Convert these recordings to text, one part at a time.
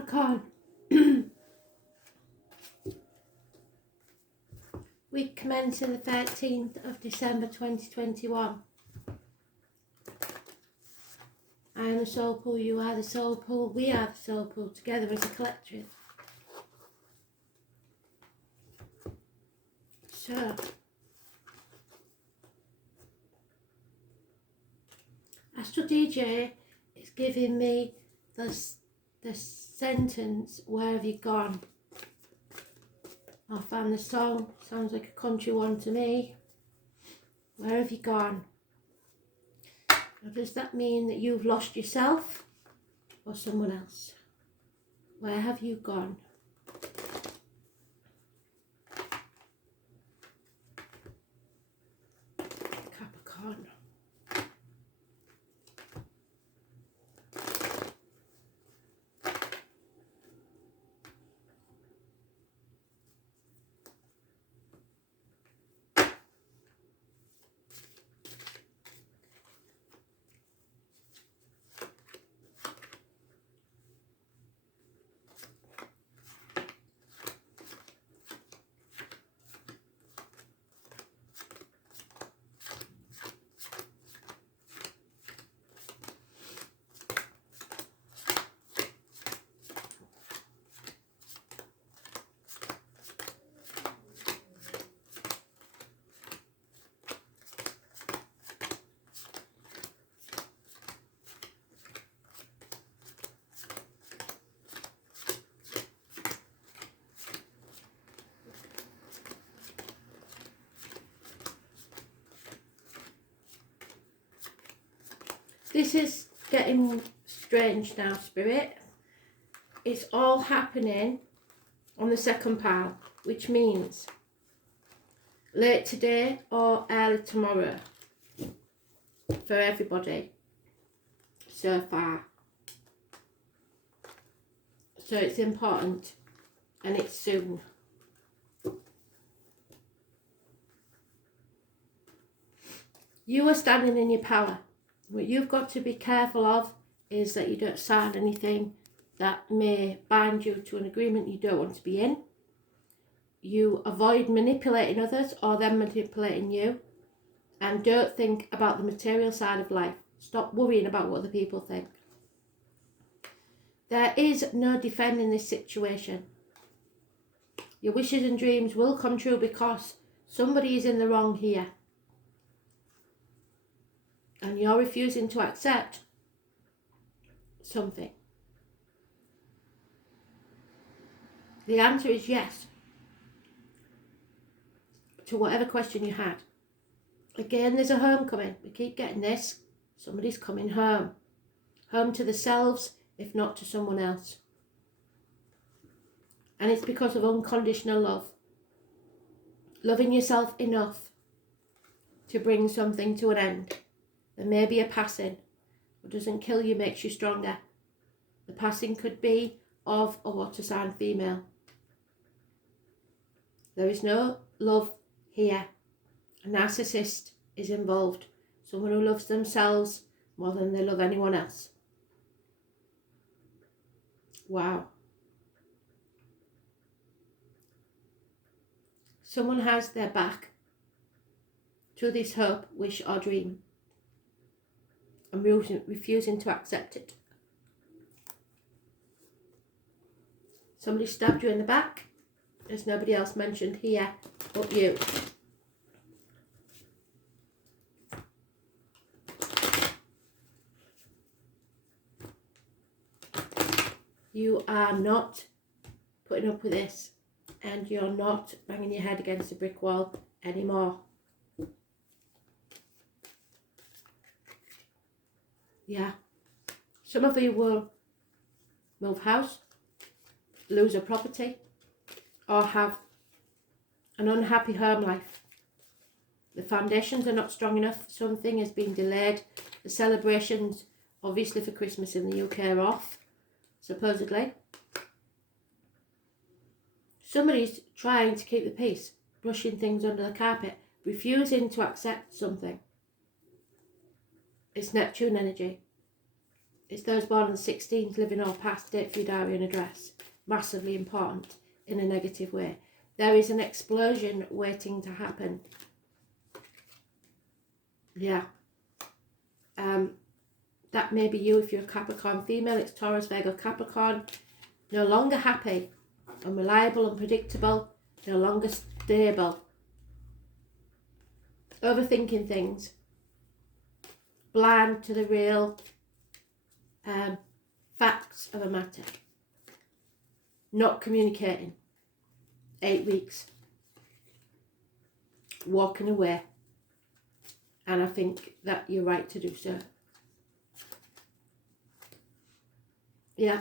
Capricorn. Week commencing the 13th of December 2021. I am the soul pool, you are the soul pool, we are the soul pool, together as a collective. So, Astro DJ is giving me the sentence, where have you gone? I found the song, sounds like a country one to me. Where have you gone? Now, does that mean that you've lost yourself or someone else? Where have you gone? Capricorn. This is getting strange now, Spirit. It's all happening on the second pile, which means late today or early tomorrow for everybody so far. So it's important and it's soon. You are standing in your power. What you've got to be careful of is that you don't sign anything that may bind you to an agreement you don't want to be in. You avoid manipulating others or them manipulating you. And don't think about the material side of life. Stop worrying about what other people think. There is no defending this situation. Your wishes and dreams will come true because somebody is in the wrong here. And you're refusing to accept something. The answer is yes to whatever question you had. Again, there's a homecoming. We keep getting this. Somebody's coming home. Home to themselves, if not to someone else. And it's because of unconditional love. Loving yourself enough to bring something to an end. There may be a passing. What doesn't kill you makes you stronger. The passing could be of a water sign female. There is no love here. A narcissist is involved. Someone who loves themselves more than they love anyone else. Wow. Someone has their back to this hope, wish or dream. And refusing to accept it. Somebody stabbed you in the back. There's nobody else mentioned here but you. You are not putting up with this, and you're not banging your head against a brick wall anymore. Yeah, some of you will move house, lose a property, or have an unhappy home life. The foundations are not strong enough. Something has been delayed. The celebrations, obviously for Christmas in the UK, are off, supposedly. Somebody's trying to keep the peace, brushing things under the carpet, refusing to accept something. It's Neptune energy. It's those born on the 16th, living or past, date for your diary and address. Massively important in a negative way. There is an explosion waiting to happen. Yeah. That may be you if you're a Capricorn female. It's Taurus, Virgo, Capricorn. No longer happy, unreliable, unpredictable, no longer stable. Overthinking things. Blind to the real facts of a matter. Not communicating. 8 weeks. Walking away. And I think that you're right to do so. Yeah.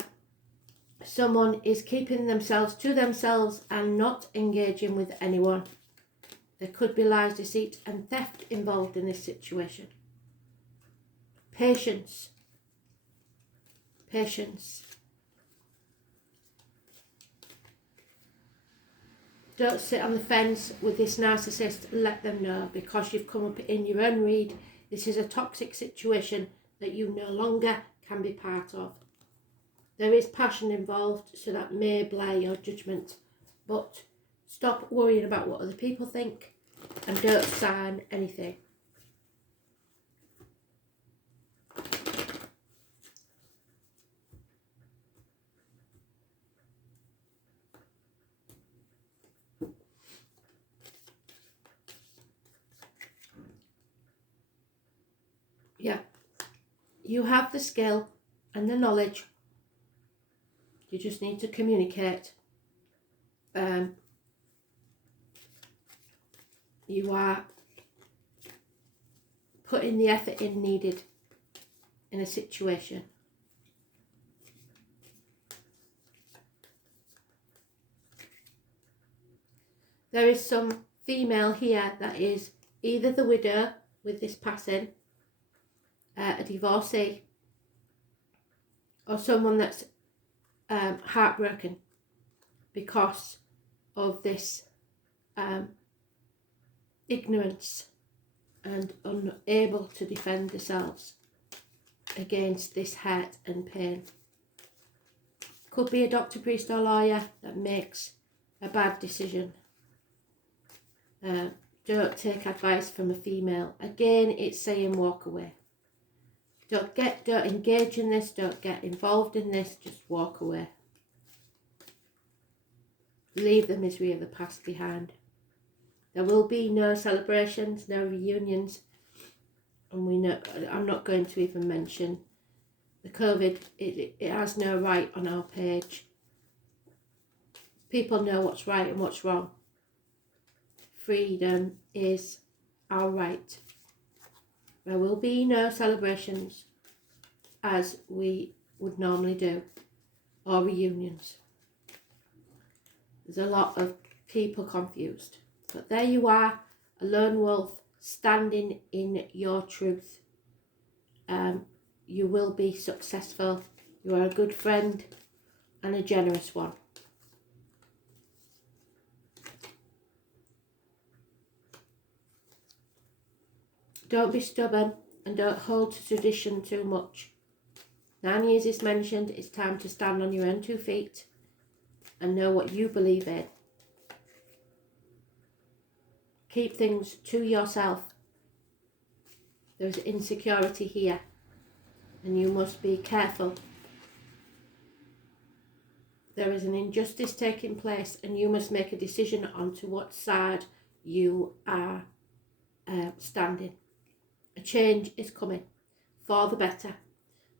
Someone is keeping themselves to themselves and not engaging with anyone. There could be lies, deceit and theft involved in this situation. Patience. Patience. Don't sit on the fence with this narcissist. Let them know, because you've come up in your own read. This is a toxic situation that you no longer can be part of. There is passion involved, so that may blur your judgment. But stop worrying about what other people think and don't sign anything. Yeah, you have the skill and the knowledge. You just need to communicate. You are putting the effort in needed in a situation. There is some female here that is either the widow with this passing, a divorcee, or someone that's heartbroken because of this ignorance and unable to defend themselves against this hurt and pain. Could be a doctor, priest or lawyer that makes a bad decision. Don't take advice from a female. Again, it's saying walk away. Don't engage in this, don't get involved in this, just walk away. Leave the misery of the past behind. There will be no celebrations, no reunions, and we know, I'm not going to even mention the COVID. It has no right on our page. People know what's right and what's wrong. Freedom is our right. There will be no celebrations as we would normally do, or reunions. There's a lot of people confused. But there you are, a lone wolf standing in your truth. You will be successful. You are a good friend and a generous one. Don't be stubborn and don't hold to tradition too much. 9 years is mentioned. It's time to stand on your own 2 feet and know what you believe in. Keep things to yourself. There's insecurity here and you must be careful. There is an injustice taking place and you must make a decision onto what side you are standing. A change is coming for the better.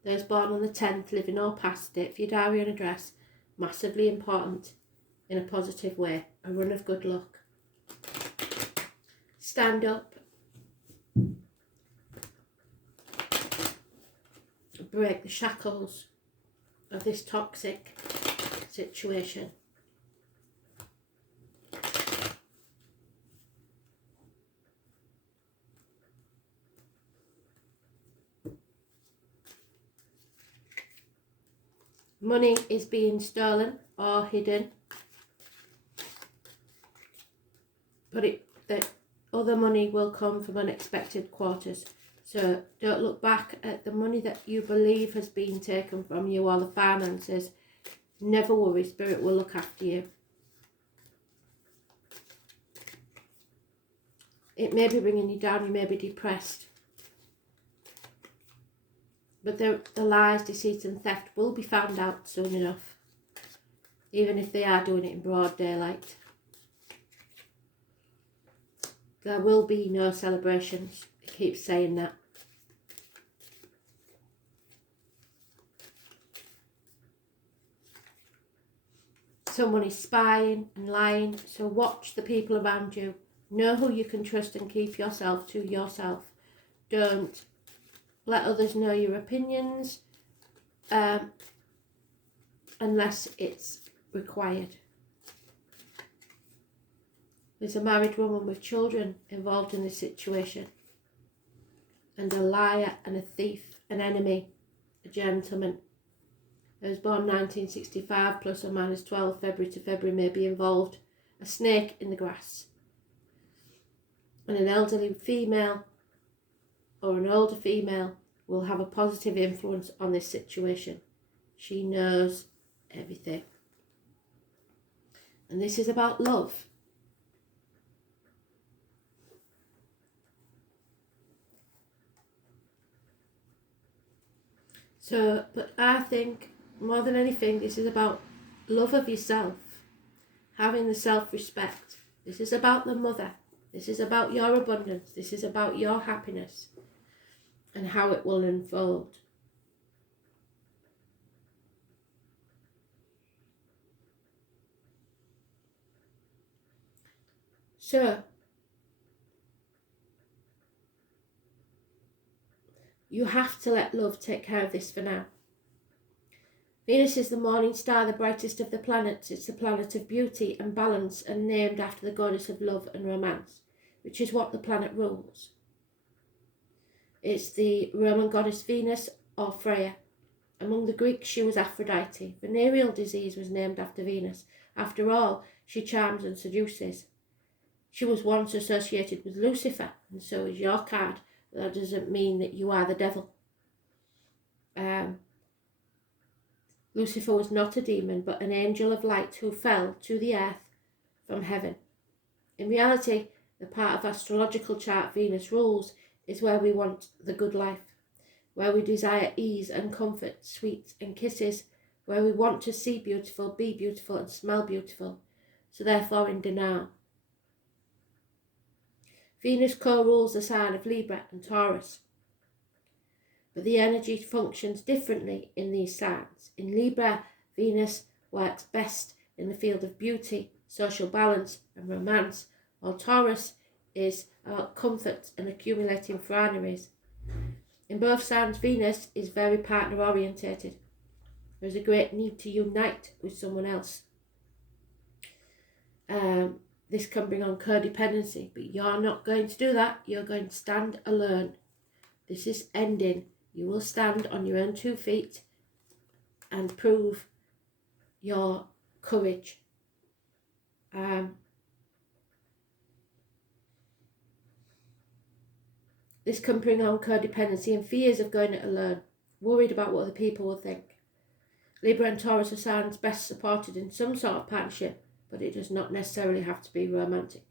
Those born on the 10th, living or past, date for your diary and address, massively important in a positive way. A run of good luck. Stand up. Break the shackles of this toxic situation. Money is being stolen or hidden, but the other money will come from unexpected quarters. So don't look back at the money that you believe has been taken from you or the finances. Never worry, Spirit will look after you. It may be bringing you down, you may be depressed. But the lies, deceit and theft will be found out soon enough. Even if they are doing it in broad daylight. There will be no celebrations. It keeps saying that. Someone is spying and lying, so watch the people around you. Know who you can trust and keep yourself to yourself. Don't let others know your opinions unless it's required. There's a married woman with children involved in this situation. And a liar and a thief, an enemy, a gentleman. Who was born 1965 plus or minus 12 February to February may be involved. A snake in the grass. And an elderly female or an older female will have a positive influence on this situation. She knows everything. And this is about love. So, but I think more than anything, this is about love of yourself, having the self-respect. This is about the mother. This is about your abundance. This is about your happiness and how it will unfold. So, you have to let love take care of this for now. Venus is the morning star, the brightest of the planets. It's the planet of beauty and balance and named after the goddess of love and romance, which is what the planet rules. It's the Roman goddess Venus or Freya. Among the Greeks, she was Aphrodite. Venereal disease was named after Venus. After all, she charms and seduces. She was once associated with Lucifer, and so is your card. That doesn't mean that you are the devil. Lucifer was not a demon, but an angel of light who fell to the earth from heaven. In reality, the part of astrological chart Venus rules is where we want the good life, where we desire ease and comfort, sweets and kisses, where we want to see beautiful, be beautiful and smell beautiful, so therefore in denial. Venus co-rules the sign of Libra and Taurus. But the energy functions differently in these signs. In Libra, Venus works best in the field of beauty, social balance and romance, while Taurus is about comfort and accumulating fineries. In both signs, Venus is very partner orientated. There is a great need to unite with someone else. This can bring on codependency, but you're not going to do that. You're going to stand alone. This is ending. You will stand on your own 2 feet and prove your courage. This can bring on codependency and fears of going it alone, worried about what other people will think. Libra and Taurus are signs best supported in some sort of partnership, but it does not necessarily have to be romantic.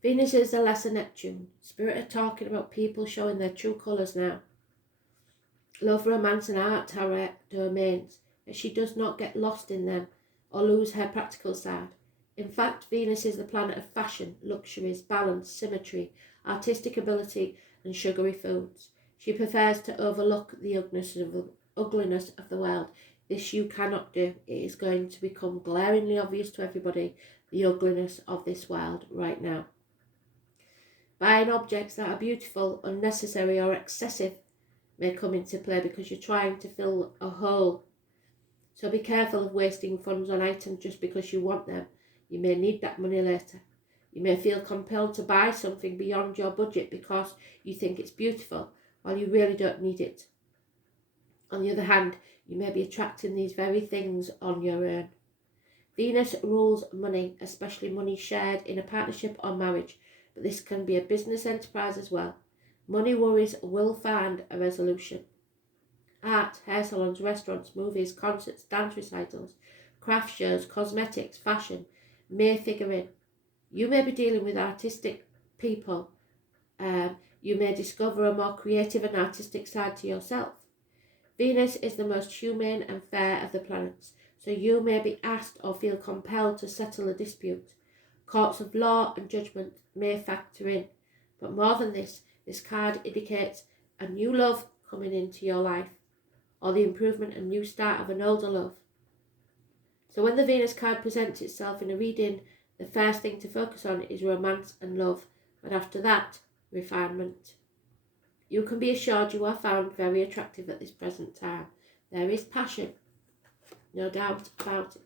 Venus is the lesser Neptune. Spirit are talking about people showing their true colours now. Love, romance and art are her domains, but she does not get lost in them or lose her practical side. In fact, Venus is the planet of fashion, luxuries, balance, symmetry, artistic ability and sugary foods. She prefers to overlook the ugliness of the world. This you cannot do. It is going to become glaringly obvious to everybody, the ugliness of this world right now. Buying objects that are beautiful, unnecessary or excessive may come into play because you're trying to fill a hole. So be careful of wasting funds on items just because you want them. You may need that money later. You may feel compelled to buy something beyond your budget because you think it's beautiful, while you really don't need it. On the other hand, you may be attracting these very things on your own. Venus rules money, especially money shared in a partnership or marriage, but this can be a business enterprise as well. Money worries will find a resolution. Art, hair salons, restaurants, movies, concerts, dance recitals, craft shows, cosmetics, fashion may figure in. You may be dealing with artistic people. You may discover a more creative and artistic side to yourself. Venus is the most humane and fair of the planets, so you may be asked or feel compelled to settle a dispute. Courts of law and judgment may factor in. But more than this card indicates a new love coming into your life, or the improvement and new start of an older love. So when the Venus card presents itself in a reading, the first thing to focus on is romance and love, but after that, refinement. You can be assured you are found very attractive at this present time. There is passion, no doubt about it.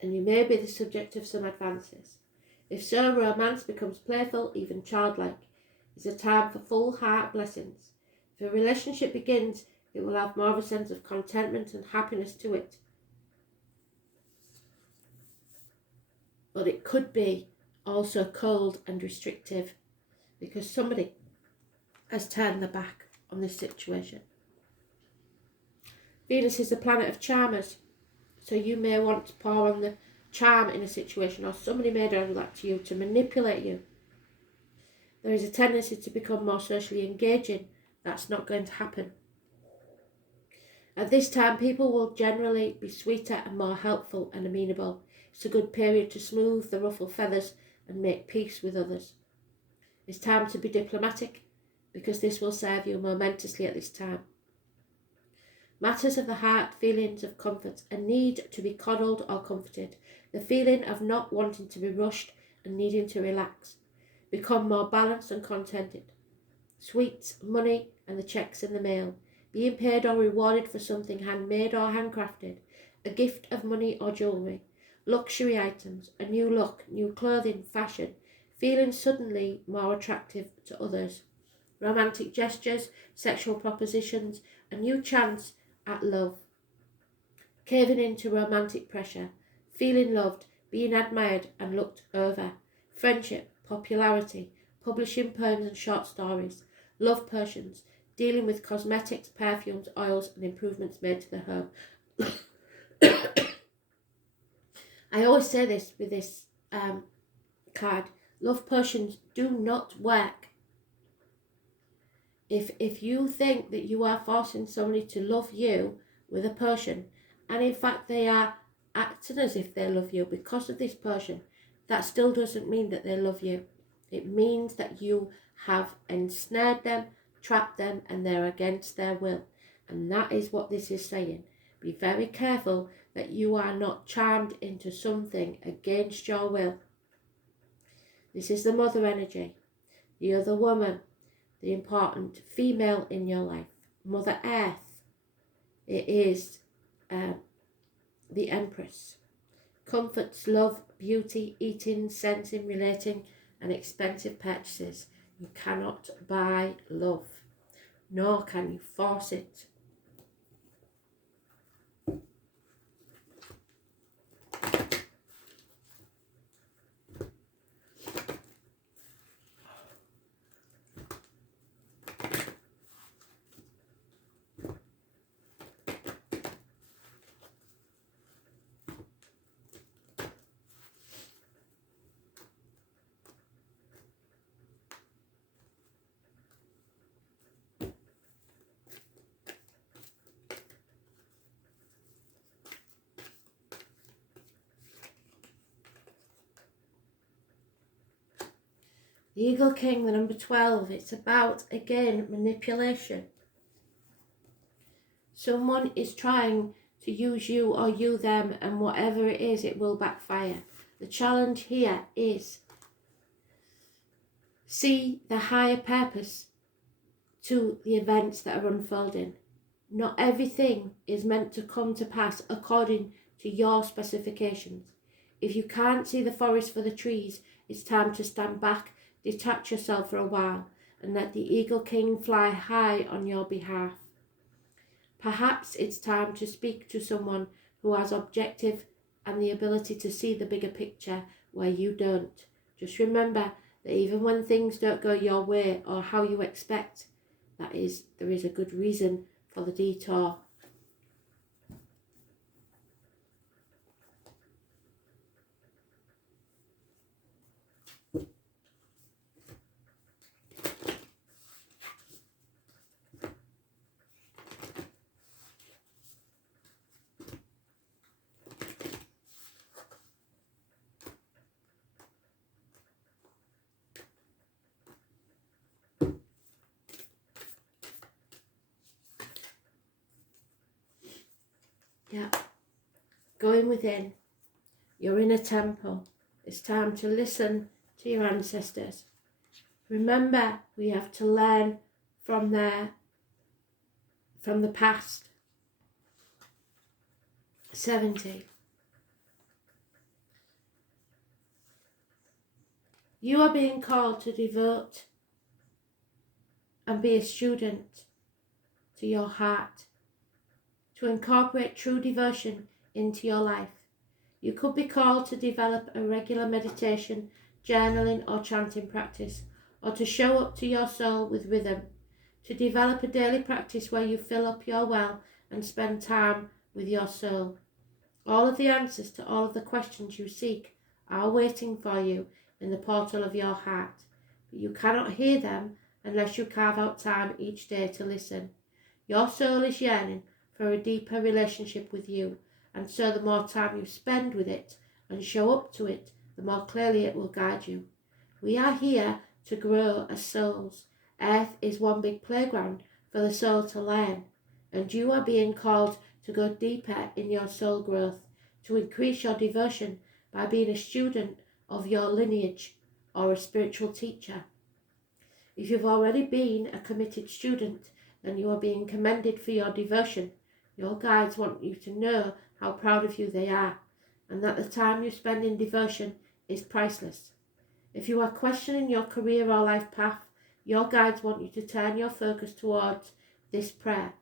And you may be the subject of some advances. If so, romance becomes playful, even childlike. It's a time for full heart blessings. If a relationship begins, it will have more of a sense of contentment and happiness to it. But it could be also cold and restrictive because somebody has turned their back on this situation. Venus is the planet of charmers, so you may want to pour on the charm in a situation, or somebody may do that to you to manipulate you. There is a tendency to become more socially engaging. That's not going to happen. At this time, people will generally be sweeter and more helpful and amenable. It's a good period to smooth the ruffled feathers and make peace with others. It's time to be diplomatic because this will serve you momentously at this time. Matters of the heart, feelings of comfort, a need to be coddled or comforted, the feeling of not wanting to be rushed and needing to relax. Become more balanced and contented. Sweets, money and the checks in the mail. Being paid or rewarded for something handmade or handcrafted. A gift of money or jewellery. Luxury items, a new look, new clothing, fashion. Feeling suddenly more attractive to others. Romantic gestures, sexual propositions, a new chance at love. Caving into romantic pressure. Feeling loved, being admired and looked over. Friendship, popularity, publishing poems and short stories. Love potions, dealing with cosmetics, perfumes, oils and improvements made to the home. I always say this with this card. Love potions do not work. If you think that you are forcing somebody to love you with a potion, and in fact they are acting as if they love you because of this potion, that still doesn't mean that they love you. It means that you have ensnared them, trapped them, and they're against their will. And that is what this is saying. Be very careful that you are not charmed into something against your will. This is the mother energy, the other woman, the important female in your life. Mother Earth, it is the Empress. Comforts, love, beauty, eating, sensing, relating, and expensive purchases. You cannot buy love, nor can you force it. The Eagle King, the number 12, it's about, again, manipulation. Someone is trying to use you or you them, and whatever it is, it will backfire. The challenge here is see the higher purpose to the events that are unfolding. Not everything is meant to come to pass according to your specifications. If you can't see the forest for the trees, it's time to stand back, detach yourself for a while, and let the Eagle King fly high on your behalf. Perhaps it's time to speak to someone who has objective and the ability to see the bigger picture where you don't. Just remember that even when things don't go your way or how you expect, there is a good reason for the detour. Yeah, going within. You're in a temple. It's time to listen to your ancestors. Remember, we have to learn from the past. 70. You are being called to devote and be a student to your heart, to incorporate true devotion into your life. You could be called to develop a regular meditation, journaling or chanting practice, or to show up to your soul with rhythm, to develop a daily practice where you fill up your well and spend time with your soul. All of the answers to all of the questions you seek are waiting for you in the portal of your heart, but you cannot hear them unless you carve out time each day to listen. Your soul is yearning for a deeper relationship with you, and so the more time you spend with it and show up to it, the more clearly it will guide you. We are here to grow as souls. Earth is one big playground for the soul to learn, and you are being called to go deeper in your soul growth, to increase your devotion by being a student of your lineage or a spiritual teacher. If you've already been a committed student, then you are being commended for your devotion. Your guides want you to know how proud of you they are, and that the time you spend in devotion is priceless. If you are questioning your career or life path, your guides want you to turn your focus towards this prayer.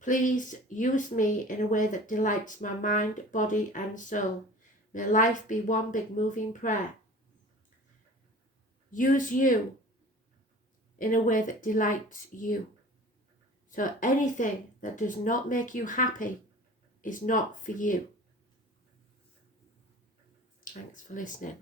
Please use me in a way that delights my mind, body and soul. May life be one big moving prayer. Use you in a way that delights you. So anything that does not make you happy is not for you. Thanks for listening.